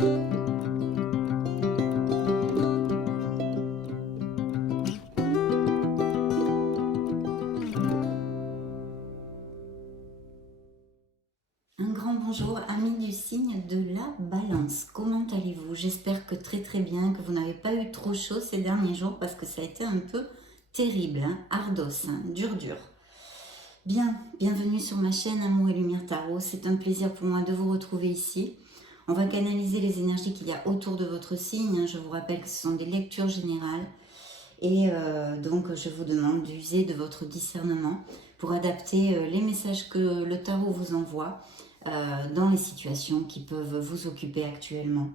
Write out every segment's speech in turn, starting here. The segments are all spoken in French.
Un grand bonjour, amis du signe de la Balance. Comment allez-vous? J'espère que très bien, que vous n'avez pas eu trop chaud ces derniers jours parce que ça a été un peu terrible, hein, ardos, hein, dur. Bien, bienvenue sur ma chaîne Amour et Lumière Tarot. C'est un plaisir pour moi de vous retrouver ici. On va canaliser les énergies qu'il y a autour de votre signe, hein. Je vous rappelle que ce sont des lectures générales. Et donc, je vous demande d'user de votre discernement pour adapter les messages que le tarot vous envoie dans les situations qui peuvent vous occuper actuellement.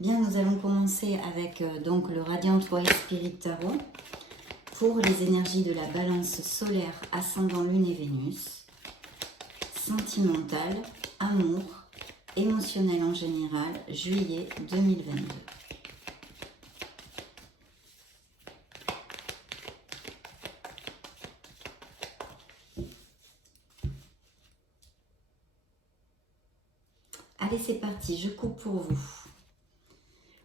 Bien, nous allons commencer avec donc le Radiant White Spirit Tarot pour les énergies de la Balance solaire, ascendant Lune et Vénus, sentimentale, amour, émotionnel en général, juillet 2022. Allez, c'est parti, je coupe pour vous.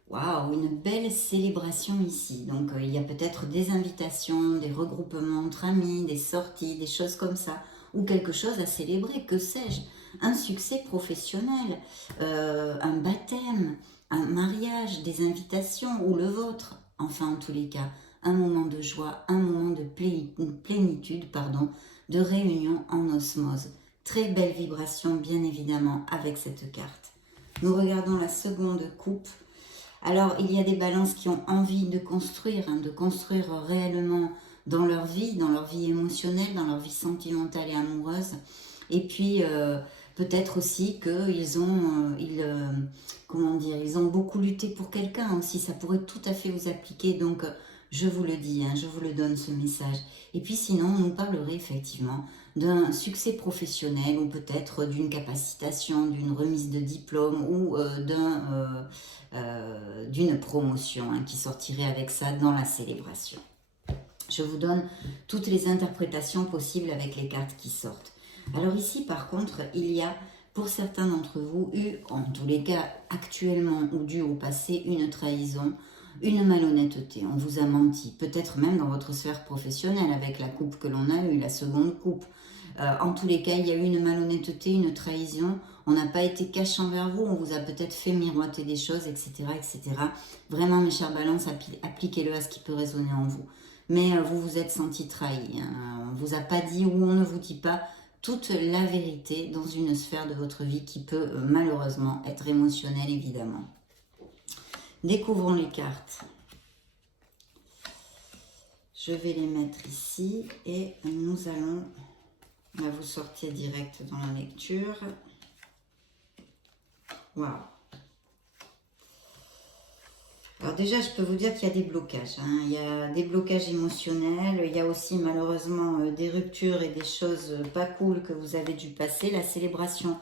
Waouh, une belle célébration ici. Donc, il y a peut-être des invitations, des regroupements entre amis, des sorties, des choses comme ça. Ou quelque chose à célébrer, que sais-je. Un succès professionnel, un baptême, un mariage, des invitations ou le vôtre. Enfin, en tous les cas, un moment de joie, un moment de plénitude, de réunion en osmose. Très belle vibration, bien évidemment, avec cette carte. Nous regardons la seconde coupe. Alors, il y a des balances qui ont envie de construire, de construire réellement dans leur vie émotionnelle, dans leur vie sentimentale et amoureuse. Et puis, peut-être aussi qu'ils ont, ils ont beaucoup lutté pour quelqu'un aussi. Ça pourrait tout à fait vous appliquer. Donc, je vous le dis, je vous le donne ce message. Et puis sinon, on nous parlerait effectivement d'un succès professionnel ou peut-être d'une capacitation, d'une remise de diplôme ou d'une promotion qui sortirait avec ça dans la célébration. Je vous donne toutes les interprétations possibles avec les cartes qui sortent. Alors ici, par contre, il y a pour certains d'entre vous eu, en tous les cas actuellement ou dû au passé, une trahison, une malhonnêteté. On vous a menti, peut-être même dans votre sphère professionnelle avec la coupe que l'on a eue, la seconde coupe. En tous les cas, il y a eu une malhonnêteté, une trahison. On n'a pas été cash envers vous, on vous a peut-être fait miroiter des choses, etc. etc. Vraiment, mes chers balances, appliquez-le à ce qui peut résonner en vous. Mais vous vous êtes senti trahi. On ne vous a pas dit ou on ne vous dit pas toute la vérité dans une sphère de votre vie qui peut malheureusement être émotionnelle, évidemment. Découvrons les cartes. Je vais les mettre ici et nous allons vous sortir direct dans la lecture. Waouh! Alors déjà, je peux vous dire qu'il y a des blocages. Il y a des blocages émotionnels. Il y a aussi malheureusement des ruptures et des choses pas cool que vous avez dû passer. La célébration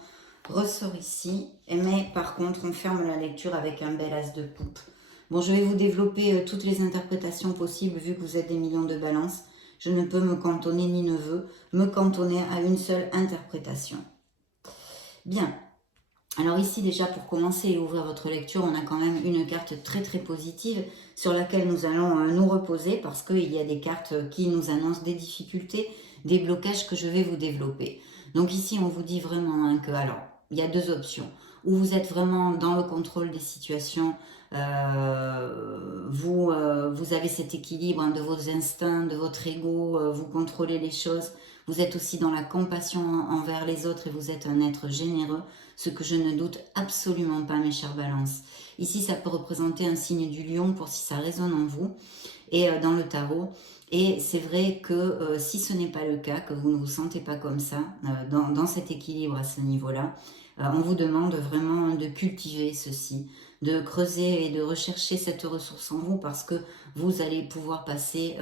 ressort ici. Mais par contre, on ferme la lecture avec un bel as de coupe. Bon, je vais vous développer toutes les interprétations possibles vu que vous êtes des millions de balances. Je ne peux me cantonner ni ne veux me cantonner à une seule interprétation. Bien. Alors ici déjà pour commencer et ouvrir votre lecture, on a quand même une carte très positive sur laquelle nous allons nous reposer parce qu'il y a des cartes qui nous annoncent des difficultés, des blocages que je vais vous développer. Donc ici on vous dit vraiment que alors il y a deux options. Où vous êtes vraiment dans le contrôle des situations, vous avez cet équilibre de vos instincts, de votre ego, vous contrôlez les choses. Vous êtes aussi dans la compassion envers les autres et vous êtes un être généreux, ce que je ne doute absolument pas, mes chères balances. Ici, ça peut représenter un signe du lion pour si ça résonne en vous et dans le tarot. Et c'est vrai que si ce n'est pas le cas, que vous ne vous sentez pas comme ça, dans cet équilibre à ce niveau-là, on vous demande vraiment de cultiver ceci, de creuser et de rechercher cette ressource en vous parce que vous allez pouvoir passer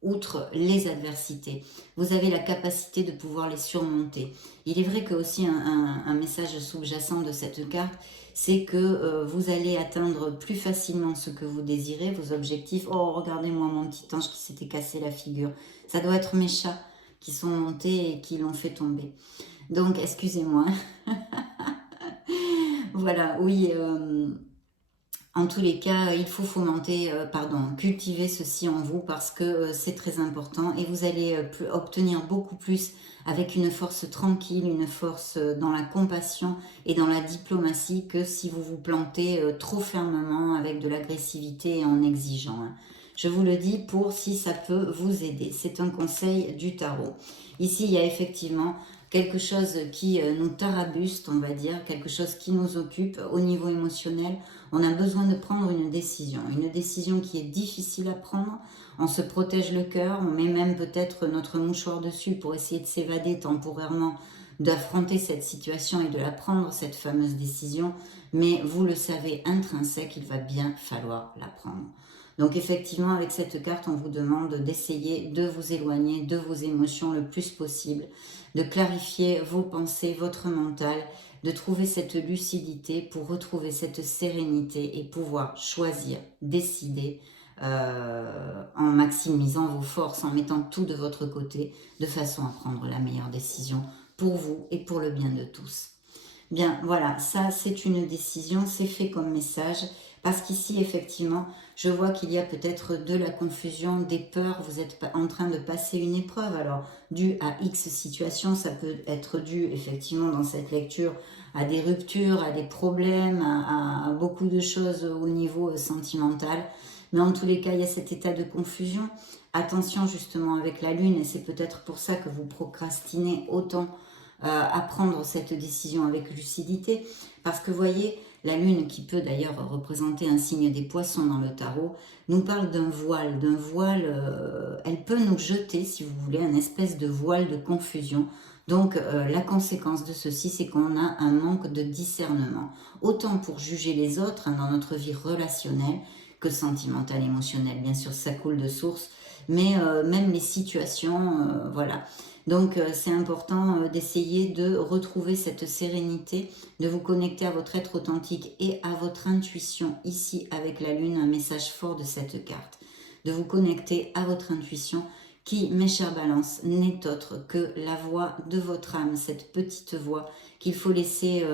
outre les adversités. Vous avez la capacité de pouvoir les surmonter. Il est vrai que aussi un message sous-jacent de cette carte, c'est que vous allez atteindre plus facilement ce que vous désirez, vos objectifs. Oh, regardez-moi mon petit ange qui s'était cassé la figure. Ça doit être mes chats qui sont montés et qui l'ont fait tomber. Donc, excusez-moi. Voilà, oui, en tous les cas, il faut fomenter, cultiver ceci en vous parce que c'est très important et vous allez obtenir beaucoup plus avec une force tranquille, une force dans la compassion et dans la diplomatie que si vous vous plantez trop fermement avec de l'agressivité et en exigeant, hein. Je vous le dis pour si ça peut vous aider. C'est un conseil du tarot. Ici, il y a effectivement quelque chose qui nous tarabuste, on va dire, quelque chose qui nous occupe au niveau émotionnel. On a besoin de prendre une décision qui est difficile à prendre. On se protège le cœur, on met même peut-être notre mouchoir dessus pour essayer de s'évader temporairement, d'affronter cette situation et de la prendre, cette fameuse décision. Mais vous le savez, intrinsèque, il va bien falloir la prendre. Donc effectivement, avec cette carte, on vous demande d'essayer de vous éloigner de vos émotions le plus possible, de clarifier vos pensées, votre mental, de trouver cette lucidité pour retrouver cette sérénité et pouvoir choisir, décider en maximisant vos forces, en mettant tout de votre côté, de façon à prendre la meilleure décision pour vous et pour le bien de tous. Bien, voilà, ça c'est une décision, c'est fait comme message, parce qu'ici effectivement, je vois qu'il y a peut-être de la confusion, des peurs, vous êtes en train de passer une épreuve, alors dû à X situation, ça peut être dû effectivement dans cette lecture à des ruptures, à des problèmes, à beaucoup de choses au niveau sentimental, mais en tous les cas, il y a cet état de confusion. Attention justement avec la lune, et c'est peut-être pour ça que vous procrastinez autant à prendre cette décision avec lucidité, parce que voyez, la lune, qui peut d'ailleurs représenter un signe des poissons dans le tarot, nous parle d'un voile, elle peut nous jeter, si vous voulez, un espèce de voile de confusion. Donc la conséquence de ceci, c'est qu'on a un manque de discernement, autant pour juger les autres dans notre vie relationnelle que sentimentale, émotionnelle, bien sûr ça coule de source, mais même les situations, voilà. Donc c'est important d'essayer de retrouver cette sérénité, de vous connecter à votre être authentique et à votre intuition. Ici avec la lune, un message fort de cette carte. De vous connecter à votre intuition qui, mes chères balances, n'est autre que la voix de votre âme, cette petite voix qu'il faut laisser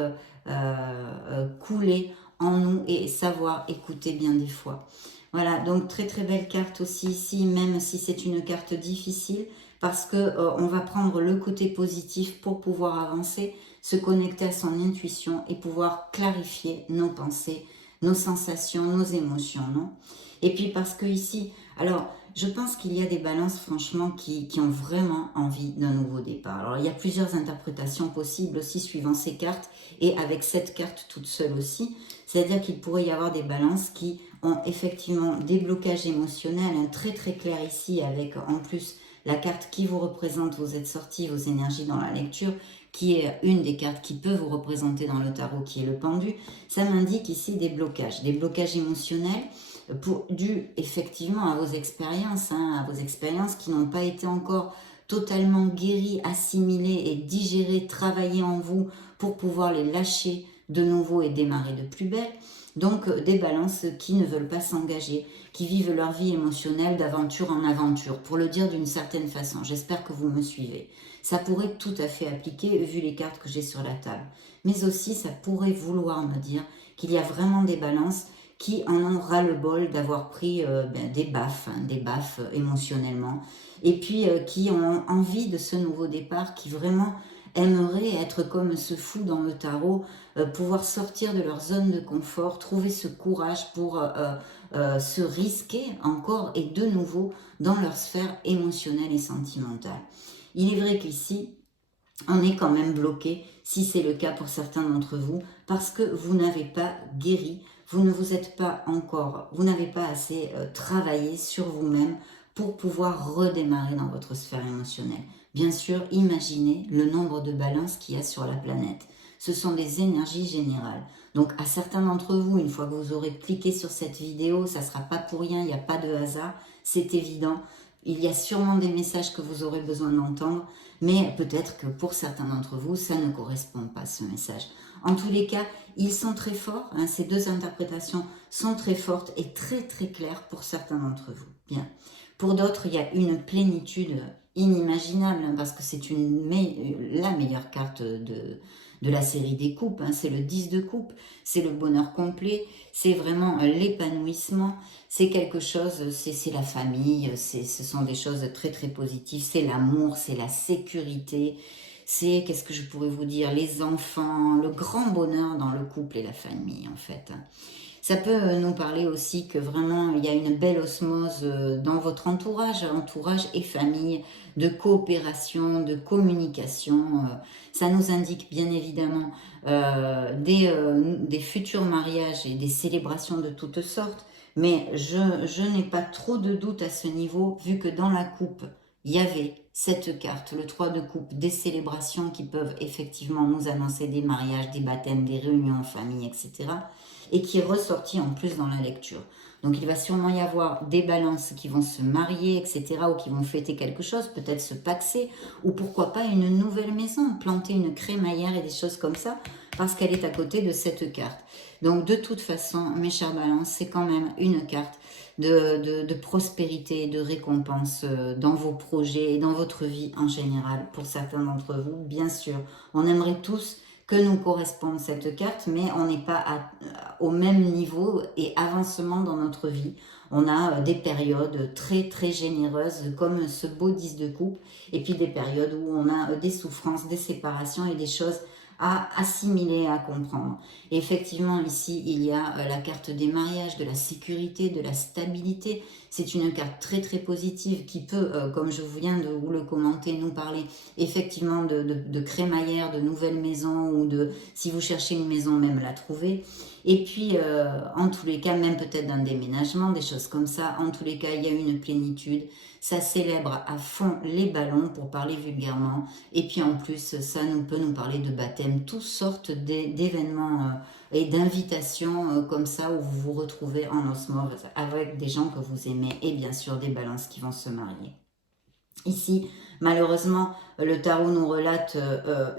couler en nous et savoir écouter bien des fois. Voilà, donc très très belle carte aussi ici, même si c'est une carte difficile, parce que on va prendre le côté positif pour pouvoir avancer, se connecter à son intuition et pouvoir clarifier nos pensées, nos sensations, nos émotions, non? Et puis parce que ici, alors je pense qu'il y a des balances franchement qui ont vraiment envie d'un nouveau départ. Alors il y a plusieurs interprétations possibles aussi suivant ces cartes et avec cette carte toute seule aussi, c'est-à-dire qu'il pourrait y avoir des balances qui ont effectivement des blocages émotionnels, un très très clair ici avec en plus la carte qui vous représente, vous êtes sorti, vos énergies dans la lecture, qui est une des cartes qui peut vous représenter dans le tarot, qui est le pendu. Ça m'indique ici des blocages émotionnels, dus effectivement à vos expériences, à vos expériences qui n'ont pas été encore totalement guéries, assimilées et digérées, travaillées en vous pour pouvoir les lâcher de nouveau et démarrer de plus belle. Donc des balances qui ne veulent pas s'engager, qui vivent leur vie émotionnelle d'aventure en aventure, pour le dire d'une certaine façon. J'espère que vous me suivez. Ça pourrait tout à fait appliquer vu les cartes que j'ai sur la table. Mais aussi ça pourrait vouloir me dire qu'il y a vraiment des balances qui en ont ras-le-bol d'avoir pris des baffes émotionnellement, et puis qui ont envie de ce nouveau départ, qui vraiment aimeraient être comme ce fou dans le tarot, pouvoir sortir de leur zone de confort, trouver ce courage pour se risquer encore et de nouveau dans leur sphère émotionnelle et sentimentale. Il est vrai qu'ici, on est quand même bloqué, si c'est le cas pour certains d'entre vous, parce que vous n'avez pas guéri, vous ne vous êtes pas encore, vous n'avez pas assez travaillé sur vous-même pour pouvoir redémarrer dans votre sphère émotionnelle. Bien sûr, imaginez le nombre de balances qu'il y a sur la planète. Ce sont des énergies générales. Donc à certains d'entre vous, une fois que vous aurez cliqué sur cette vidéo, ça ne sera pas pour rien, il n'y a pas de hasard, c'est évident. Il y a sûrement des messages que vous aurez besoin d'entendre, mais peut-être que pour certains d'entre vous, ça ne correspond pas, ce message. En tous les cas, ils sont très forts, ces deux interprétations sont très fortes et très très claires pour certains d'entre vous. Bien. Pour d'autres, il y a une plénitude inimaginable, parce que c'est la meilleure carte de la série des coupes, hein, c'est le 10 de coupe, c'est le bonheur complet, c'est vraiment l'épanouissement, c'est quelque chose, c'est la famille, ce sont des choses très très positives, c'est l'amour, c'est la sécurité, c'est, qu'est-ce que je pourrais vous dire, les enfants, le grand bonheur dans le couple et la famille en fait. Ça peut nous parler aussi que vraiment il y a une belle osmose dans votre entourage, entourage et famille, de coopération, de communication. Ça nous indique bien évidemment des futurs mariages et des célébrations de toutes sortes, mais je n'ai pas trop de doute à ce niveau, vu que dans la coupe, il y avait cette carte, le 3 de coupe, des célébrations qui peuvent effectivement nous annoncer des mariages, des baptêmes, des réunions en famille, etc. Et qui est ressorti en plus dans la lecture. Donc il va sûrement y avoir des balances qui vont se marier, etc. ou qui vont fêter quelque chose, peut-être se paxer, ou pourquoi pas une nouvelle maison, planter une crémaillère et des choses comme ça, parce qu'elle est à côté de cette carte. Donc de toute façon, mes chers balances, c'est quand même une carte de prospérité et de récompense dans vos projets et dans votre vie en général, pour certains d'entre vous, bien sûr. On aimerait tous que nous corresponde cette carte, mais on n'est pas au même niveau et avancement dans notre vie. On a des périodes très très généreuses comme ce beau 10 de coupe, et puis des périodes où on a des souffrances, des séparations et des choses à assimiler, à comprendre. Et effectivement, ici, il y a la carte des mariages, de la sécurité, de la stabilité. C'est une carte très très positive qui peut, comme je viens de vous le commenter, nous parler effectivement de crémaillère, de nouvelles maisons, ou de, si vous cherchez une maison, même la trouver. Et puis, en tous les cas, même peut-être d'un déménagement, des choses comme ça. En tous les cas, il y a une plénitude. Ça célèbre à fond les ballons, pour parler vulgairement. Et puis en plus, ça peut nous parler de baptême, toutes sortes d'événements et d'invitations comme ça, où vous vous retrouvez en osmose avec des gens que vous aimez, et bien sûr des balances qui vont se marier. Ici, malheureusement, le tarot nous relate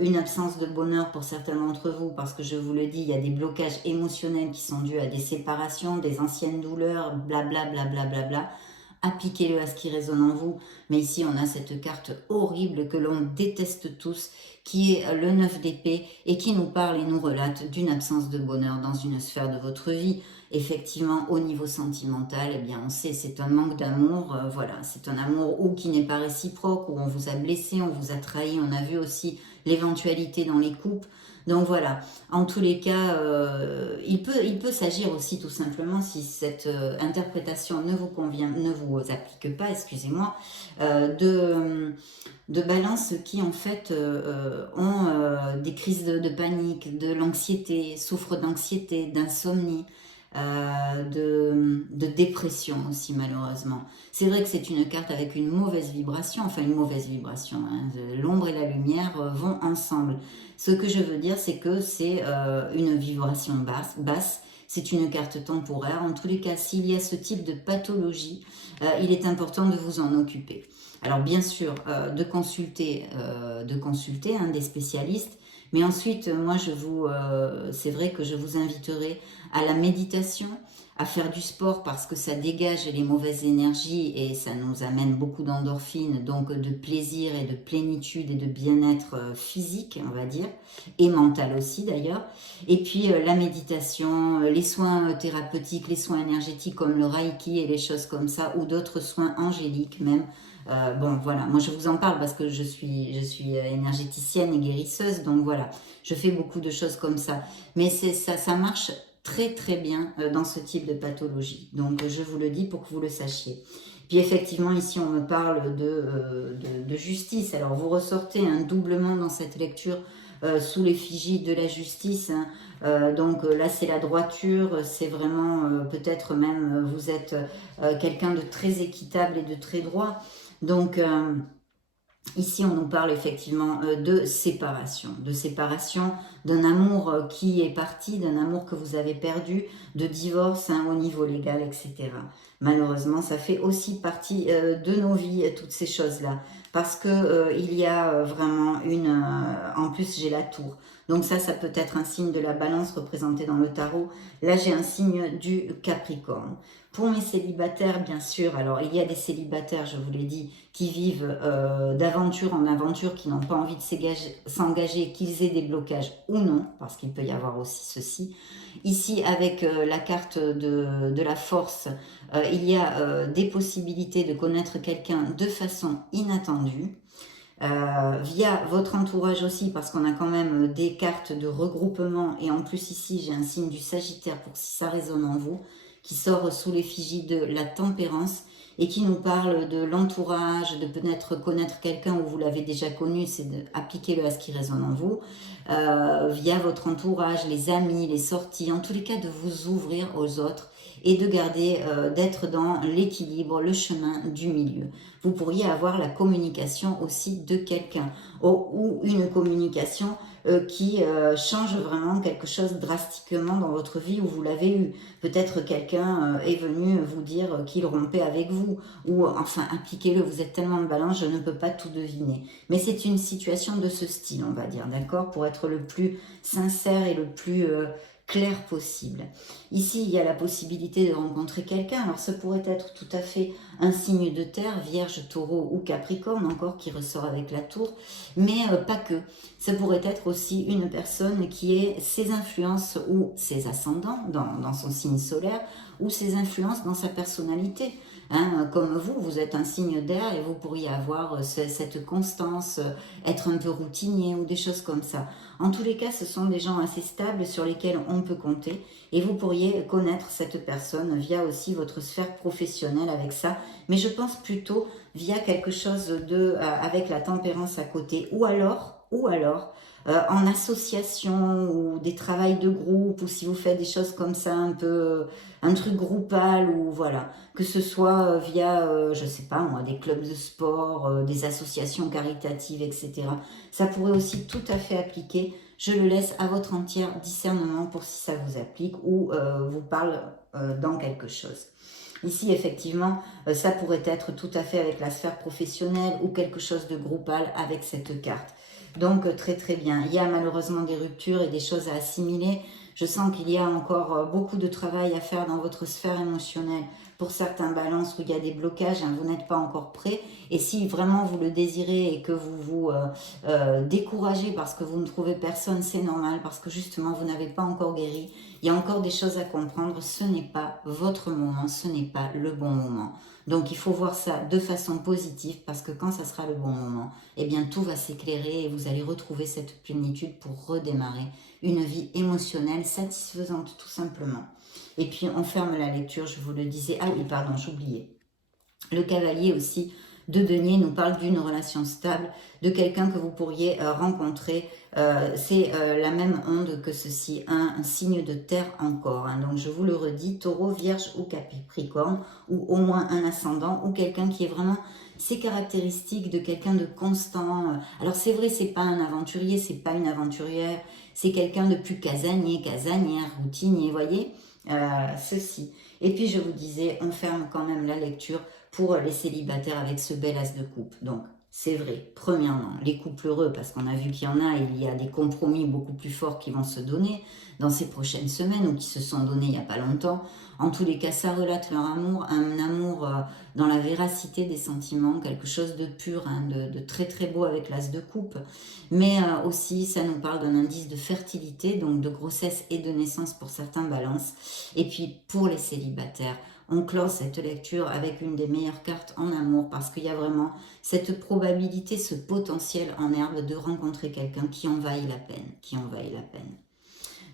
une absence de bonheur pour certains d'entre vous, parce que je vous le dis, il y a des blocages émotionnels qui sont dus à des séparations, des anciennes douleurs, blablabla. Bla, bla, bla, bla. Appliquez-le à ce qui résonne en vous. Mais ici, on a cette carte horrible que l'on déteste tous, qui est le 9 d'épée, et qui nous parle et nous relate d'une absence de bonheur dans une sphère de votre vie. Effectivement, au niveau sentimental, eh bien, on sait, c'est un manque d'amour, voilà, c'est un amour ou qui n'est pas réciproque, où on vous a blessé, on vous a trahi, on a vu aussi l'éventualité dans les couples. Donc voilà, en tous les cas, il peut s'agir aussi tout simplement, si cette interprétation ne vous convient, ne vous applique pas, excusez-moi, de balances qui en fait ont des crises de panique, de l'anxiété, souffrent d'anxiété, d'insomnie, de dépression aussi, malheureusement. C'est vrai que c'est une carte avec une mauvaise vibration, enfin une mauvaise vibration, hein, l'ombre et la lumière vont ensemble. Ce que je veux dire, c'est que c'est une vibration basse, c'est une carte temporaire. En tous les cas, s'il y a ce type de pathologie, il est important de vous en occuper. Alors bien sûr, de consulter des spécialistes, mais ensuite, moi, c'est vrai que je vous inviterai à la méditation, à faire du sport, parce que ça dégage les mauvaises énergies et ça nous amène beaucoup d'endorphines, donc de plaisir et de plénitude et de bien-être physique, on va dire, et mental aussi d'ailleurs. Et puis la méditation, les soins thérapeutiques, les soins énergétiques comme le Reiki et les choses comme ça, ou d'autres soins angéliques même. Bon voilà, moi je vous en parle parce que je suis énergéticienne et guérisseuse, donc voilà, je fais beaucoup de choses comme ça. Mais ça marche très très bien dans ce type de pathologie. Donc je vous le dis pour que vous le sachiez. Puis effectivement, ici on me parle de justice. Alors vous ressortez un doublement dans cette lecture sous l'effigie de la justice. Hein. Donc là c'est la droiture, c'est vraiment peut-être même vous êtes quelqu'un de très équitable et de très droit. Donc ici, on nous parle effectivement de séparation d'un amour qui est parti, d'un amour que vous avez perdu, de divorce au niveau légal, etc. Malheureusement, ça fait aussi partie de nos vies, toutes ces choses-là, parce que il y a vraiment en plus, j'ai la tour. Donc ça peut être un signe de la balance représenté dans le tarot. Là, j'ai un signe du Capricorne. Pour mes célibataires, bien sûr, alors il y a des célibataires, je vous l'ai dit, qui vivent d'aventure en aventure, qui n'ont pas envie de s'engager, qu'ils aient des blocages ou non, parce qu'il peut y avoir aussi ceci. Ici, avec la carte de la force, il y a des possibilités de connaître quelqu'un de façon inattendue. Via votre entourage aussi, parce qu'on a quand même des cartes de regroupement, et en plus ici j'ai un signe du Sagittaire pour si ça résonne en vous, qui sort sous l'effigie de la tempérance et qui nous parle de l'entourage, de peut-être connaître quelqu'un où vous l'avez déjà connu, c'est d'appliquer-le à ce qui résonne en vous, via votre entourage, les amis, les sorties, en tous les cas de vous ouvrir aux autres et de garder, d'être dans l'équilibre, le chemin du milieu. Vous pourriez avoir la communication aussi de quelqu'un ou une communication qui change vraiment quelque chose drastiquement dans votre vie où vous l'avez eu. Peut-être quelqu'un est venu vous dire qu'il rompait avec vous ou enfin appliquez-le, vous êtes tellement de balance, je ne peux pas tout deviner. Mais c'est une situation de ce style, on va dire, d'accord, pour être le plus sincère et le plus clair possible. Ici, il y a la possibilité de rencontrer quelqu'un. Alors, ça pourrait être tout à fait un signe de terre, Vierge, Taureau ou Capricorne, encore qui ressort avec la tour, mais pas que. Ça pourrait être aussi une personne qui ait ses influences ou ses ascendants dans son signe solaire ou ses influences dans sa personnalité. Hein, comme vous êtes un signe d'air et vous pourriez avoir cette constance, être un peu routinier ou des choses comme ça. En tous les cas, ce sont des gens assez stables sur lesquels on peut compter et vous pourriez connaître cette personne via aussi votre sphère professionnelle avec ça, mais je pense plutôt via quelque chose de avec la tempérance à côté ou alors en association ou des travails de groupe ou si vous faites des choses comme ça un peu un truc groupal ou voilà, que ce soit via je sais pas moi des clubs de sport, des associations caritatives, etc. Ça pourrait aussi tout à fait appliquer. Je le laisse à votre entier discernement pour si ça vous applique ou vous parle dans quelque chose. Ici, effectivement, ça pourrait être tout à fait avec la sphère professionnelle ou quelque chose de groupal avec cette carte. Donc, très très bien. Il y a malheureusement des ruptures et des choses à assimiler. Je sens qu'il y a encore beaucoup de travail à faire dans votre sphère émotionnelle. Pour certains balances où il y a des blocages, hein, vous n'êtes pas encore prêt. Et si vraiment vous le désirez et que vous vous découragez parce que vous ne trouvez personne, c'est normal parce que justement vous n'avez pas encore guéri. Il y a encore des choses à comprendre. Ce n'est pas votre moment, ce n'est pas le bon moment. Donc il faut voir ça de façon positive parce que quand ça sera le bon moment, eh bien tout va s'éclairer et vous allez retrouver cette plénitude pour redémarrer une vie émotionnelle satisfaisante tout simplement. Et puis on ferme la lecture, je vous le disais. Ah oui, pardon, j'oubliais. Le cavalier aussi de denier nous parle d'une relation stable, de quelqu'un que vous pourriez rencontrer. C'est la même onde que ceci, un signe de terre encore. Hein. Donc je vous le redis, taureau, vierge ou capricorne, ou au moins un ascendant, ou quelqu'un qui est vraiment ces caractéristiques de quelqu'un de constant. Alors c'est vrai, c'est pas un aventurier, c'est pas une aventurière, c'est quelqu'un de plus casanier, casanière, routinier, voyez ceci. Et puis je vous disais, on ferme quand même la lecture pour les célibataires avec ce bel as de coupe. Donc, c'est vrai, premièrement, les couples heureux, parce qu'on a vu qu'il y en a, il y a des compromis beaucoup plus forts qui vont se donner dans ces prochaines semaines ou qui se sont donnés il n'y a pas longtemps. En tous les cas, ça relate leur amour, un amour dans la véracité des sentiments, quelque chose de pur, hein, de très très beau avec l'as de coupe. Mais aussi, ça nous parle d'un indice de fertilité, donc de grossesse et de naissance pour certains balances. Et puis, pour les célibataires, on close cette lecture avec une des meilleures cartes en amour parce qu'il y a vraiment cette probabilité, ce potentiel en herbe de rencontrer quelqu'un qui en vaille la peine,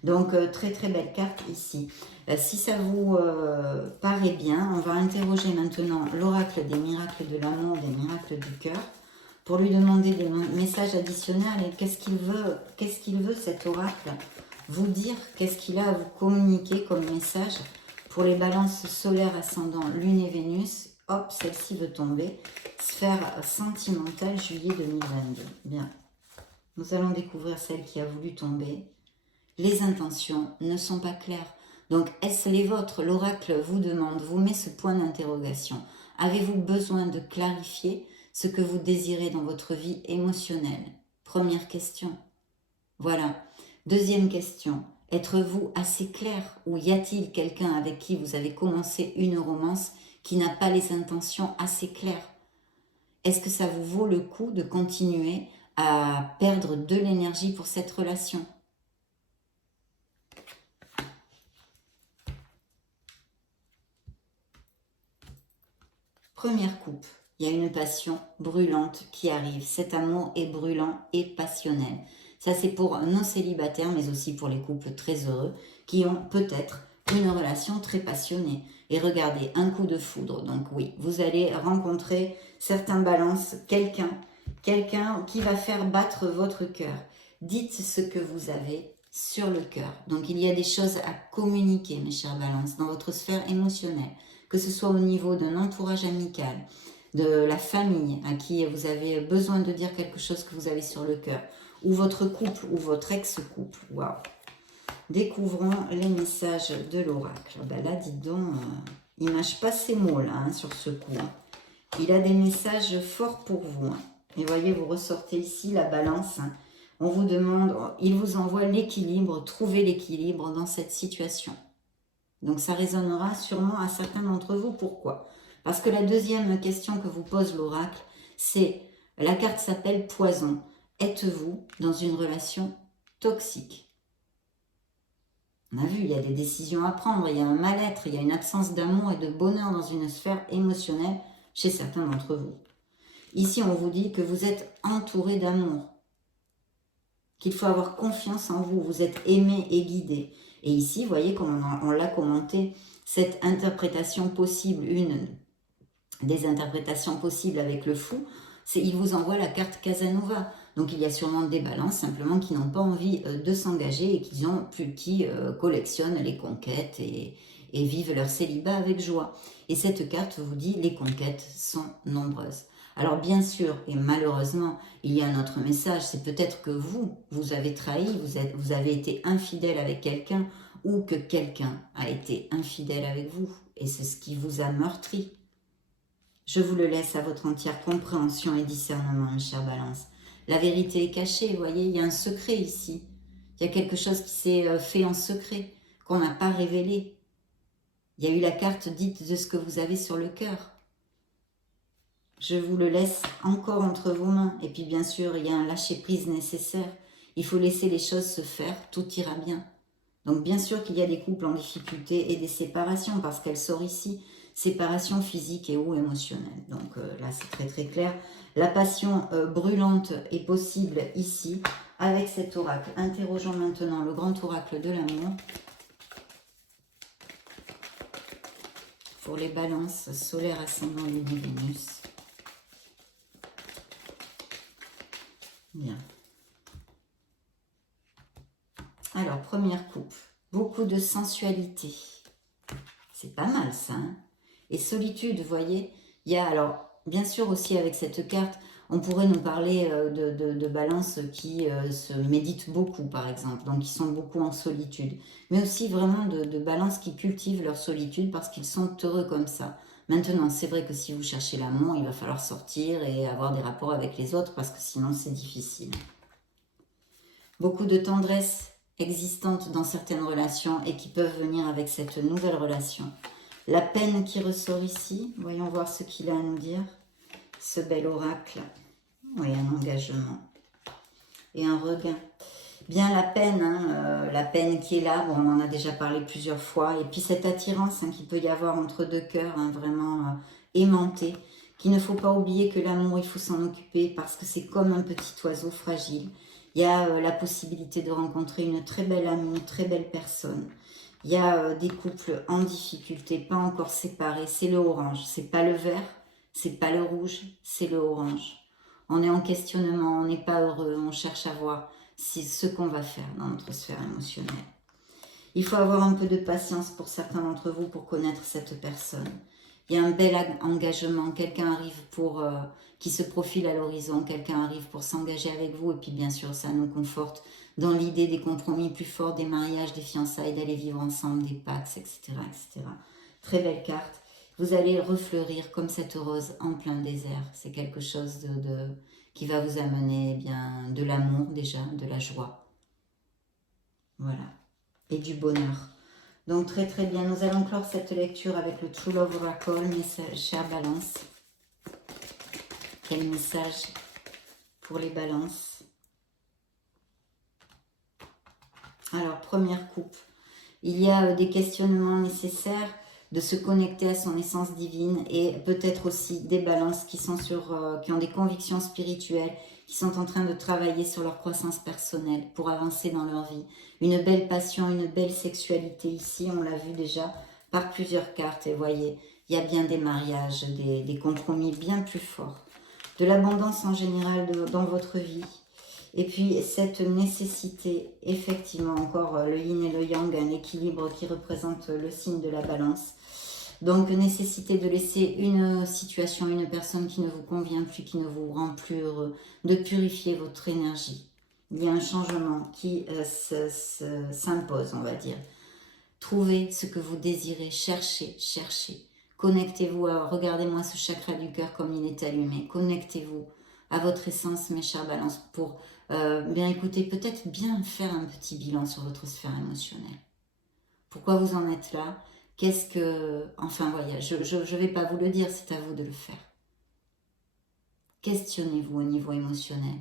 Donc, très très belle carte ici. Si ça vous paraît bien, on va interroger maintenant l'oracle des miracles de l'amour, des miracles du cœur, pour lui demander des messages additionnels et qu'est-ce qu'il veut cet oracle vous dire, qu'est-ce qu'il a à vous communiquer comme message pour les balances solaires ascendant Lune et Vénus. Hop, celle-ci veut tomber. Sphère sentimentale, juillet 2022. Bien. Nous allons découvrir celle qui a voulu tomber. Les intentions ne sont pas claires. Donc, est-ce les vôtres? L'oracle vous demande, vous met ce point d'interrogation. Avez-vous besoin de clarifier ce que vous désirez dans votre vie émotionnelle? Première question. Voilà. Deuxième question, êtes-vous assez clair ou y a-t-il quelqu'un avec qui vous avez commencé une romance qui n'a pas les intentions assez claires? Est-ce que ça vous vaut le coup de continuer à perdre de l'énergie pour cette relation? Première coupe, il y a une passion brûlante qui arrive. Cet amour est brûlant et passionnel. Ça, c'est pour nos célibataires, mais aussi pour les couples très heureux qui ont peut-être une relation très passionnée. Et regardez, un coup de foudre. Donc oui, vous allez rencontrer certains balances, quelqu'un qui va faire battre votre cœur. Dites ce que vous avez sur le cœur. Donc il y a des choses à communiquer, mes chers balances, dans votre sphère émotionnelle, que ce soit au niveau d'un entourage amical, de la famille à qui vous avez besoin de dire quelque chose que vous avez sur le cœur, ou votre couple, ou votre ex-couple. Waouh! Découvrons les messages de l'oracle. Ben là, dites donc, il mâche pas ses mots là, hein, sur ce coup. Hein. Il a des messages forts pour vous. Hein. Et voyez, vous ressortez ici la balance. Hein. On vous demande, il vous envoie l'équilibre, trouvez l'équilibre dans cette situation. Donc ça résonnera sûrement à certains d'entre vous. Pourquoi? Parce que la deuxième question que vous pose l'oracle, c'est, la carte s'appelle poison. Êtes-vous dans une relation toxique? On a vu, il y a des décisions à prendre, il y a un mal-être, il y a une absence d'amour et de bonheur dans une sphère émotionnelle chez certains d'entre vous. Ici, on vous dit que vous êtes entouré d'amour, qu'il faut avoir confiance en vous, vous êtes aimé et guidé. Et ici, vous voyez, comme on l'a commenté, cette interprétation possible, une des interprétations possibles avec le fou, c'est il vous envoie la carte Casanova. Donc il y a sûrement des balances simplement qui n'ont pas envie de s'engager et qui collectionnent les conquêtes et vivent leur célibat avec joie. Et cette carte vous dit les conquêtes sont nombreuses. Alors bien sûr, et malheureusement, il y a un autre message, c'est peut-être que vous avez trahi, vous avez été infidèle avec quelqu'un ou que quelqu'un a été infidèle avec vous. Et c'est ce qui vous a meurtri. Je vous le laisse à votre entière compréhension et discernement, mes chers balances. La vérité est cachée, vous voyez, il y a un secret ici. Il y a quelque chose qui s'est fait en secret, qu'on n'a pas révélé. Il y a eu la carte dite de ce que vous avez sur le cœur. Je vous le laisse encore entre vos mains. Et puis bien sûr, il y a un lâcher-prise nécessaire. Il faut laisser les choses se faire, tout ira bien. Donc bien sûr qu'il y a des couples en difficulté et des séparations, parce qu'elle sort ici. Séparation physique et ou émotionnelle. Donc là, c'est très très clair. La passion brûlante est possible ici avec cet oracle. Interrogeons maintenant le grand oracle de l'amour. Pour les balances, solaire, ascendant, lune et Vénus. Bien. Alors, première coupe. Beaucoup de sensualité. C'est pas mal ça, hein? Et solitude, vous voyez, il y a, alors, bien sûr aussi avec cette carte, on pourrait nous parler de balances qui se méditent beaucoup, par exemple, donc qui sont beaucoup en solitude, mais aussi vraiment de balances qui cultivent leur solitude parce qu'ils sont heureux comme ça. Maintenant, c'est vrai que si vous cherchez l'amour, il va falloir sortir et avoir des rapports avec les autres parce que sinon c'est difficile. Beaucoup de tendresse existante dans certaines relations et qui peuvent venir avec cette nouvelle relation. La peine qui ressort ici, voyons voir ce qu'il a à nous dire. Ce bel oracle, oui, un engagement et un regain. Bien la peine, hein, la peine qui est là, bon, on en a déjà parlé plusieurs fois, et puis cette attirance hein, qu'il peut y avoir entre deux cœurs, hein, vraiment aimantés, qu'il ne faut pas oublier que l'amour, il faut s'en occuper parce que c'est comme un petit oiseau fragile. Il y a la possibilité de rencontrer une très belle amie, une très belle personne. Il y a des couples en difficulté, pas encore séparés. C'est le orange, c'est pas le vert, c'est pas le rouge, c'est le orange. On est en questionnement, on n'est pas heureux, on cherche à voir ce qu'on va faire dans notre sphère émotionnelle. Il faut avoir un peu de patience pour certains d'entre vous pour connaître cette personne. Il y a un bel engagement, quelqu'un arrive qui se profile à l'horizon, quelqu'un arrive pour s'engager avec vous et puis bien sûr ça nous conforte dans l'idée des compromis plus forts, des mariages, des fiançailles, d'aller vivre ensemble, des pactes, etc., etc. Très belle carte. Vous allez refleurir comme cette rose en plein désert. C'est quelque chose qui va vous amener bien de l'amour déjà, de la joie. Voilà. Et du bonheur. Donc très très bien. Nous allons clore cette lecture avec le True Love Oracle, mes chers balances. Quel message pour les balances? Alors, première coupe. Il y a des questionnements nécessaires de se connecter à son essence divine et peut-être aussi des balances qui sont qui ont des convictions spirituelles, qui sont en train de travailler sur leur croissance personnelle pour avancer dans leur vie. Une belle passion, une belle sexualité ici, on l'a vu déjà par plusieurs cartes et voyez, il y a bien des mariages, des compromis bien plus forts. De l'abondance en général dans votre vie. Et puis cette nécessité, effectivement, encore le yin et le yang, un équilibre qui représente le signe de la balance. Donc nécessité de laisser une situation, une personne qui ne vous convient plus, qui ne vous rend plus heureux, de purifier votre énergie. Il y a un changement qui s'impose, on va dire. Trouvez ce que vous désirez, cherchez, cherchez. Connectez-vous, regardez-moi ce chakra du cœur comme il est allumé. Connectez-vous à votre essence, mes chers balances, pour bien écouter, peut-être bien faire un petit bilan sur votre sphère émotionnelle. Pourquoi vous en êtes là? Qu'est-ce que... Enfin, voilà, je ne vais pas vous le dire, c'est à vous de le faire. Questionnez-vous au niveau émotionnel.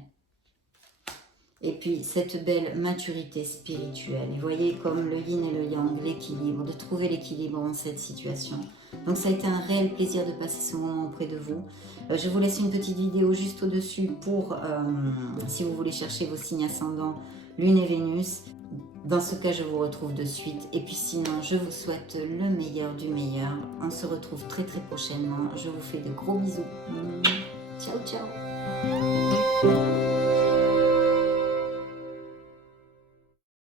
Et puis, cette belle maturité spirituelle. Vous voyez, comme le yin et le yang, l'équilibre, de trouver l'équilibre dans cette situation. Donc, ça a été un réel plaisir de passer ce moment auprès de vous. Je vous laisse une petite vidéo juste au-dessus pour, si vous voulez chercher vos signes ascendants, Lune et Vénus. Dans ce cas, je vous retrouve de suite. Et puis sinon, je vous souhaite le meilleur du meilleur. On se retrouve très très prochainement. Je vous fais de gros bisous. Ciao, ciao.